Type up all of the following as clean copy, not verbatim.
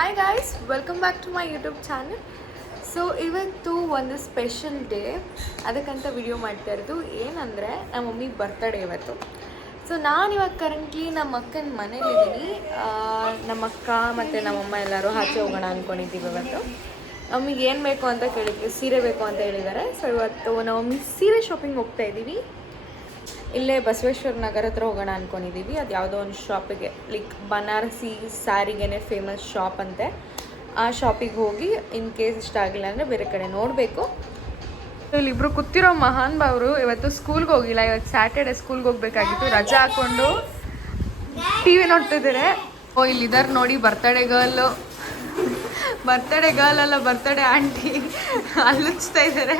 Hi guys, welcome back to my YouTube channel. So ಇವತ್ತು ಒಂದು special day, ಅದಕ್ಕಂತ video ಮಾಡ್ತಾ ಇರೋದು. ಏನಂದರೆ ನಮ್ಮ ಮಮ್ಮಿಗೆ ಬರ್ತಡೇ ಇವತ್ತು. ಸೊ ನಾನಿವಾಗ ಕರೆಂಟ್ಲಿ ನಮ್ಮ ಅಕ್ಕನ ಮನೇಲಿದ್ದೀನಿ. ನಮ್ಮ ಅಕ್ಕ ಮತ್ತು ನಮ್ಮಮ್ಮ ಎಲ್ಲರೂ ಆಚೆ ಹೋಗೋಣ ಅಂದ್ಕೊಂಡಿದ್ದೀವಿ. ಇವತ್ತು ನಮಗೆ ಏನು ಬೇಕು ಅಂತ ಕೇಳಿದ್ವಿ, ಸೀರೆ ಬೇಕು ಅಂತ ಹೇಳಿದ್ದಾರೆ. ಸೊ ಇವತ್ತು ನಮ್ಮ ಮಮ್ಮಿ ಸೀರೆ ಶಾಪಿಂಗ್ ಹೋಗ್ತಾ ಇದ್ದೀವಿ. ಇಲ್ಲೇ ಬಸವೇಶ್ವರ ನಗರ ಹತ್ರ ಹೋಗೋಣ ಅಂದ್ಕೊಂಡಿದ್ದೀವಿ. ಅದು ಯಾವುದೋ ಒಂದು ಶಾಪಿಗೆ, ಲೈಕ್ ಬನಾರಸಿ ಸ್ಯಾರಿಗೇ ಫೇಮಸ್ ಶಾಪ್ ಅಂತೆ. ಆ ಶಾಪಿಗೆ ಹೋಗಿ ಇನ್ ಕೇಸ್ ಇಷ್ಟ ಆಗಿಲ್ಲ ಅಂದರೆ ಬೇರೆ ಕಡೆ ನೋಡಬೇಕು. ಇಲ್ಲಿಬ್ರು ಕೂತಿರೋ ಮಹಾನ್ ಭಾವರು ಇವತ್ತು ಸ್ಕೂಲ್ಗೆ ಹೋಗಿಲ್ಲ. ಇವತ್ತು ಸ್ಯಾಟರ್ಡೆ ಸ್ಕೂಲ್ಗೆ ಹೋಗ್ಬೇಕಾಗಿತ್ತು, ರಜೆ ಹಾಕ್ಕೊಂಡು ಟಿ ವಿ ನೋಡ್ತಿದ್ದಾರೆ. ಓ ಇಲ್ಲಿದ್ದಾರೆ ನೋಡಿ, ಬರ್ತಡೇ ಗರ್ಲ್ ಅಲ್ಲ, ಬರ್ತಡೇ ಆಂಟಿ ಅಲ್ಲುಚ್ತಾ ಇದ್ದಾರೆ.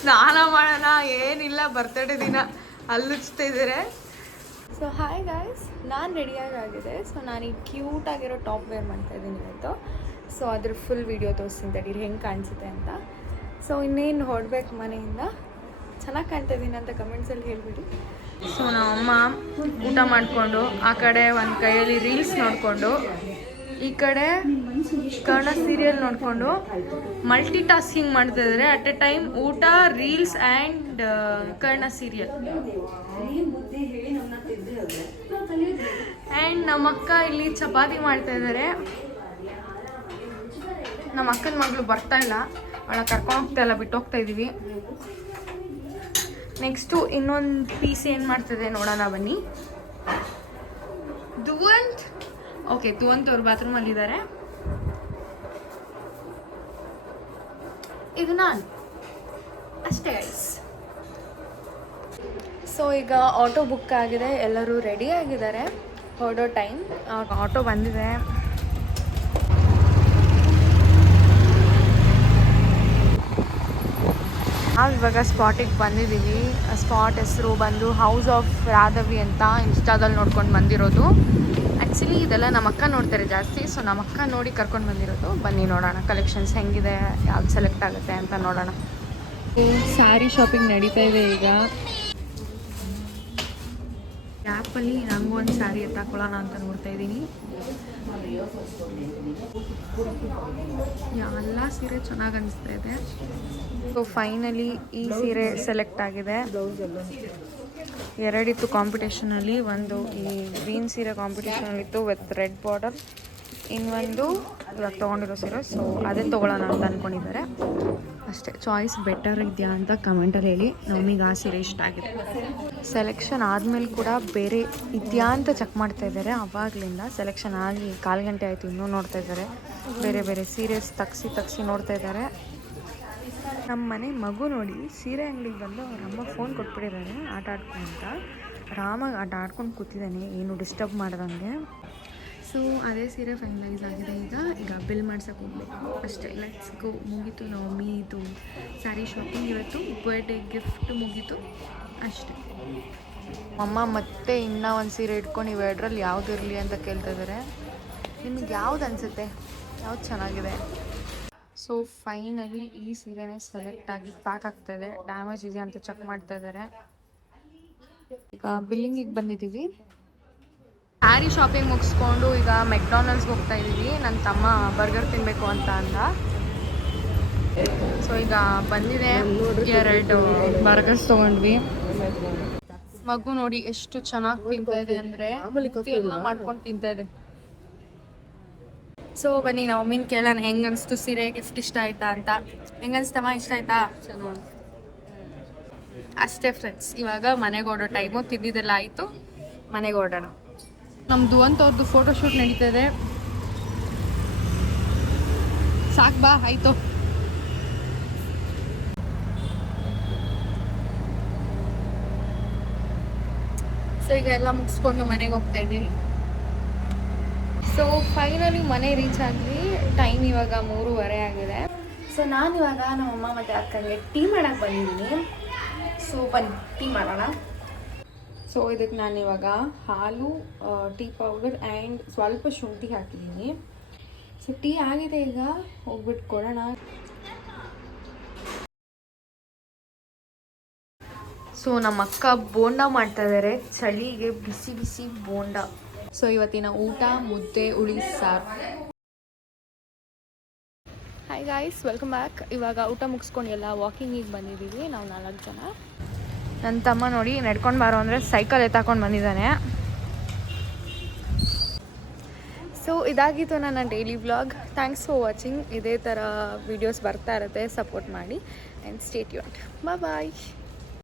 ಸ್ನಾನ ಮಾಡೋಣ ಏನಿಲ್ಲ, ಬರ್ತಡೇ ದಿನ ಅಲ್ಲುಚ್ತಾ ಇದ್ದಾರೆ. ಸೊ ಹಾಯ್ ಗಾಯ್ಸ್, ನಾನು ರೆಡಿಯಾಗಿದೆ. ಸೊ ನಾನು ಈ ಕ್ಯೂಟಾಗಿರೋ ಟಾಪ್ ವೇರ್ ಮಾಡ್ತಾ ಇದ್ದೀನಿ ಇವತ್ತು. ಸೊ ಅದ್ರ ಫುಲ್ ವೀಡಿಯೋ ತೋರಿಸ್ತೀನಿ ತಡೀರಿ ಹೆಂಗೆ ಕಾಣಿಸುತ್ತೆ ಅಂತ. ಸೊ ಇನ್ನೇನು ಹೊರಡ್ಬೇಕು ಮನೆಯಿಂದ. ಚೆನ್ನಾಗಿ ಕಾಣ್ತಾ ಇದ್ದೀನಿ ಅಂತ ಕಮೆಂಟ್ಸಲ್ಲಿ ಹೇಳಿಬಿಡಿ. ಸೊ ನಮ್ಮಮ್ಮ ಊಟ ಮಾಡಿಕೊಂಡು ಆ ಕಡೆ ಒಂದು ಕೈಯಲ್ಲಿ ರೀಲ್ಸ್ ನೋಡಿಕೊಂಡು ಈ ಕಡೆ ಕರ್ಣ ಸೀರಿಯಲ್ ನೋಡಿಕೊಂಡು ಮಲ್ಟಿ ಟಾಸ್ಕಿಂಗ್ ಮಾಡ್ತಾಯಿದ್ದಾರೆ. ಅಟ್ ಎ ಟೈಮ್ ಊಟ, reels and Karna serial. And ನಮ್ಮ ಅಕ್ಕ ಇಲ್ಲಿ ಚಪಾತಿ ಮಾಡ್ತಾಯಿದ್ದಾರೆ. ನಮ್ಮ ಅಕ್ಕನ ಮಗಳು ಬರ್ತಾ ಇಲ್ಲ, ಅವಳ ಕರ್ಕೊಂಡು ಹೋಗ್ತಾ ಇಲ್ಲ, ಬಿಟ್ಟು ಹೋಗ್ತಾ ಇದ್ದೀವಿ. ನೆಕ್ಸ್ಟು ಇನ್ನೊಂದು ಪೀಸ್ ಏನು ಮಾಡ್ತಿದೆ ನೋಡೋಣ ಬನ್ನಿ. ದುವಂತ್ ಓಕೆ, ತುವಂತ್ ಅವ್ರು ಬಾತ್ರೂಮಲ್ಲಿದ್ದಾರೆ. ಇದು ನಾನು ಅಷ್ಟೇ ಗೈಸ್. ಸೊ ಈಗ ಆಟೋ ಬುಕ್ ಆಗಿದೆ, ಎಲ್ಲರೂ ರೆಡಿ ಆಗಿದ್ದಾರೆ, ಹೊರಡೋ ಟೈಮ್. ಆಟೋ ಬಂದಿದೆ. ನಾವು ಇವಾಗ ಸ್ಪಾಟಿಗೆ ಬಂದಿದ್ದೀವಿ. ಸ್ಪಾಟ್ ಹೆಸರು ಬಂದು ಹೌಸ್ ಆಫ್ ರಾಧವಿ ಅಂತ ಇನ್ಸ್ಟಾದಲ್ಲಿ ನೋಡ್ಕೊಂಡು ಬಂದಿರೋದು. ಆ್ಯಕ್ಚುಲಿ ಇದೆಲ್ಲ ನಮ್ಮ ಅಕ್ಕ ನೋಡ್ತಾರೆ ಜಾಸ್ತಿ. ಸೊ ನಮ್ಮ ಅಕ್ಕ ನೋಡಿ ಕರ್ಕೊಂಡು ಬಂದಿರೋದು. ಬನ್ನಿ ನೋಡೋಣ ಕಲೆಕ್ಷನ್ಸ್ ಹೆಂಗಿದೆ, ಯಾವ್ದು ಸೆಲೆಕ್ಟ್ ಆಗುತ್ತೆ ಅಂತ ನೋಡೋಣ. ಸ್ಯಾರಿ ಶಾಪಿಂಗ್ ನಡೀತಾ ಇದೆ ಈಗ. ಆ್ಯಪಲ್ಲಿ ನನಗೂ ಒಂದು ಸ್ಯಾರಿ ಎತ್ತಾಕೊಳ್ಳೋಣ ಅಂತ ನೋಡ್ತಾ ಇದ್ದೀನಿ. ಎಲ್ಲ ಸೀರೆ ಚೆನ್ನಾಗಿ ಅನಿಸ್ತಾ ಇದೆ. ಸೊ ಫೈನಲಿ ಈ ಸೀರೆ ಸೆಲೆಕ್ಟ್ ಆಗಿದೆ. ಎರಡಿತ್ತು ಕಾಂಪಿಟೇಷನಲ್ಲಿ. ಒಂದು ಈ ಗ್ರೀನ್ ಸೀರೆ ಕಾಂಪಿಟೇಷನಲ್ಲಿತ್ತು ವಿತ್ ರೆಡ್ ಬಾರ್ಡರ್. ಇನ್ನೊಂದು ಇವಾಗ ತೊಗೊಂಡಿರೋ ಸೀರೆ. ಸೊ ಅದೇ ತೊಗೊಳ್ಳೋಣ ಅಂತ ಅಂದ್ಕೊಂಡಿದ್ದಾರೆ ಅಷ್ಟೇ. ಚಾಯ್ಸ್ ಬೆಟರ್ ಇದೆಯಾ ಅಂತ ಕಮೆಂಟಲ್ಲಿ ಹೇಳಿ. ನಮಗೆ ಆ ಸೀರೆ ಇಷ್ಟ ಆಗಿದೆ. ಸೆಲೆಕ್ಷನ್ ಆದಮೇಲೆ ಕೂಡ ಬೇರೆ ಇದೆಯಾ ಅಂತ ಚೆಕ್ ಮಾಡ್ತಾ ಇದ್ದಾರೆ. ಆವಾಗಲಿಂದ ಸೆಲೆಕ್ಷನ್ ಆಗಿ 1/4 ಗಂಟೆ ಆಯಿತು, ಇನ್ನೂ ನೋಡ್ತಾ ಇದ್ದಾರೆ. ಬೇರೆ ಬೇರೆ ಸೀರೆಸ್ ತಗ್ಸಿ ನೋಡ್ತಾ ಇದ್ದಾರೆ. ನಮ್ಮ ಮನೆ ಮಗು ನೋಡಿ ಸೀರೆ ಅಂಗಡಿಗೆ ಬಂದು ಅವ್ರ ಅಮ್ಮ ಫೋನ್ ಕೊಟ್ಬಿಟ್ಟಿದ್ದಾರೆ ಆಟ ಆಡ್ಕೊಂತ. ಆರಾಮಾಗಿ ಆಟ ಆಡ್ಕೊಂಡು ಕೂತಿದ್ದಾನೆ, ಏನು ಡಿಸ್ಟರ್ಬ್ ಮಾಡ್ದಂಗೆ. ಸೊ ಅದೇ ಸೀರೆ ಫೈನಲೈಸ್ ಆಗಿದೆ. ಈಗ ಬಿಲ್ ಮಾಡ್ಸೋಕೆ ಹೋಗ್ಬೇಕು ಅಷ್ಟೇ. Let's go. ಮುಗೀತು ನಾವು ಮೀದು ಸ್ಯಾರಿ ಶಾಪಿಂಗ್. ಇವತ್ತು ಬರ್ಡೇ ಗಿಫ್ಟ್ ಮುಗೀತು ಅಷ್ಟೇ. ಅಮ್ಮ ಮತ್ತೆ ಇನ್ನೂ ಒಂದು ಸೀರೆ ಇಟ್ಕೊಂಡು ಇವೆರಡರಲ್ಲಿ ಯಾವ್ದು ಇರಲಿ ಅಂತ ಕೇಳ್ತಾ ಇದ್ದಾರೆ. ನಿಮಗೆ ಯಾವ್ದು ಅನಿಸುತ್ತೆ, ಯಾವ್ದು ಚೆನ್ನಾಗಿದೆ? ಸೊ ಫೈನಲಿ ಈ ಸೀರೆನೇ ಸೆಲೆಕ್ಟ್ ಆಗಿ ಪ್ಯಾಕ್ ಆಗ್ತಾಯಿದೆ. ಡ್ಯಾಮೇಜ್ ಇದೆಯಾ ಅಂತ ಚೆಕ್ ಮಾಡ್ತಾ ಇದ್ದಾರೆ. ಈಗ ಬಿಲ್ಲಿಂಗಿಗೆ ಬಂದಿದ್ದೀವಿ. ಸ್ಯಾರಿ ಶಾಪಿಂಗ್ ಮುಗಿಸ್ಕೊಂಡು ಈಗ ಮೆಕ್ಡಾನಲ್ಸ್ಗೆ ಹೋಗ್ತಾ ಇದ್ದೀವಿ. ನನ್ನ ತಮ್ಮ ಬರ್ಗರ್ ತಿನ್ನಬೇಕು ಅಂತ ಅಂದ. ಸೊ ಈಗ ಬಂದಿದೆ, 2 ಬರ್ಗರ್ಸ್ ತೊಗೊಂಡ್ವಿ. ಮಗು ನೋಡಿ ಎಷ್ಟು ಚೆನ್ನಾಗಿ ತಿಂತಾ ಇದೆ ಅಂದರೆ ಮಾಡ್ಕೊಂಡು ತಿಂತಾ ಇದೆ. ಸೊ ಬನ್ನಿ ನಾವು ಮೀನು ಕೇಳೋಣ ಹೆಂಗೆ ಅನಿಸ್ತು ಸೀರೆ, ಗಿಫ್ಟ್ ಇಷ್ಟ ಆಯ್ತಾ ಅಂತ. ಹೆಂಗೆ ಅನಿಸ್ತಮ್ಮ, ಇಷ್ಟ ಆಯ್ತಾ? ಅಷ್ಟೇ ಫ್ರೆಂಡ್ಸ್, ಇವಾಗ ಮನೆಗೆ ಓಡೋ ಟೈಮು. ತಿಂದಿದ್ದೆಲ್ಲ ಆಯಿತು, ಮನೆಗೆ ಓಡೋಣ. ನಮ್ಮದು ಅವ್ರದ್ದು ಫೋಟೋ ಶೂಟ್ ನಡೀತಾ ಇದೆ. ಸಾಕು ಬಾ, ಆಯಿತು. ಸೊ ಈಗ ಎಲ್ಲ ಮುಗಿಸ್ಕೊಂಡು ಮನೆಗೆ ಹೋಗ್ತಾ ಇದ್ದೀವಿ. ಸೊ ಫೈನಲಿ ಮನೆ ರೀಚ್ ಆದ್ವಿ. ಟೈಮ್ ಇವಾಗ 3:30 ಆಗಿದೆ. ಸೊ ನಾನಿವಾಗ ನಮ್ಮಮ್ಮ ಮತ್ತು ಅಕ್ಕನಿಗೆ ಟೀ ಮಾಡೋಕ್ಕೆ ಬಂದಿದ್ದೀನಿ. ಸೊ ಬನ್ನಿ ಟೀ ಮಾಡೋಣ. ಸೊ ಇದಕ್ಕೆ ನಾನಿವಾಗ ಹಾಲು, ಟೀ ಪೌಡರ್ ಆ್ಯಂಡ್ ಸ್ವಲ್ಪ ಶುಂಠಿ ಹಾಕಿದ್ದೀನಿ. ಸೊ ಟೀ ಆಗಿದೆ, ಈಗ ಹೋಗ್ಬಿಟ್ಟು ಕೊಡೋಣ. ಸೊ ನಮ್ಮ ಅಕ್ಕ ಬೋಂಡ ಮಾಡ್ತಾ ಇದ್ದಾರೆ, ಚಳಿಗೆ ಬಿಸಿ ಬಿಸಿ ಬೋಂಡ. ಸೊ ಇವತ್ತಿನ ಊಟ ಮುದ್ದೆ, ಹುಳಿ ಸಾರು. Hi guys, welcome back. ಇವಾಗ ಊಟ ಮುಗಿಸ್ಕೊಂಡು ಎಲ್ಲ ವಾಕಿಂಗಿಗೆ ಬಂದಿದ್ದೀವಿ ನಾವು 4 ಜನ. ನನ್ನ ತಮ್ಮ ನೋಡಿ ನಡ್ಕೊಂಡು ಬಾರೋ ಅಂದರೆ ಸೈಕಲ್ ಎತ್ತಾಕೊಂಡು ಬಂದಿದ್ದಾನೆ. ಸೊ ಇದಾಗಿತ್ತು ನನ್ನ daily vlog. Thanks for watching. ಇದೇ ಥರ ವೀಡಿಯೋಸ್ ಬರ್ತಾ ಇರುತ್ತೆ, ಸಪೋರ್ಟ್ ಮಾಡಿ ಆ್ಯಂಡ್ ಸ್ಟೇ ಟ್ಯೂನ್ಡ್. ಬಾಯ್.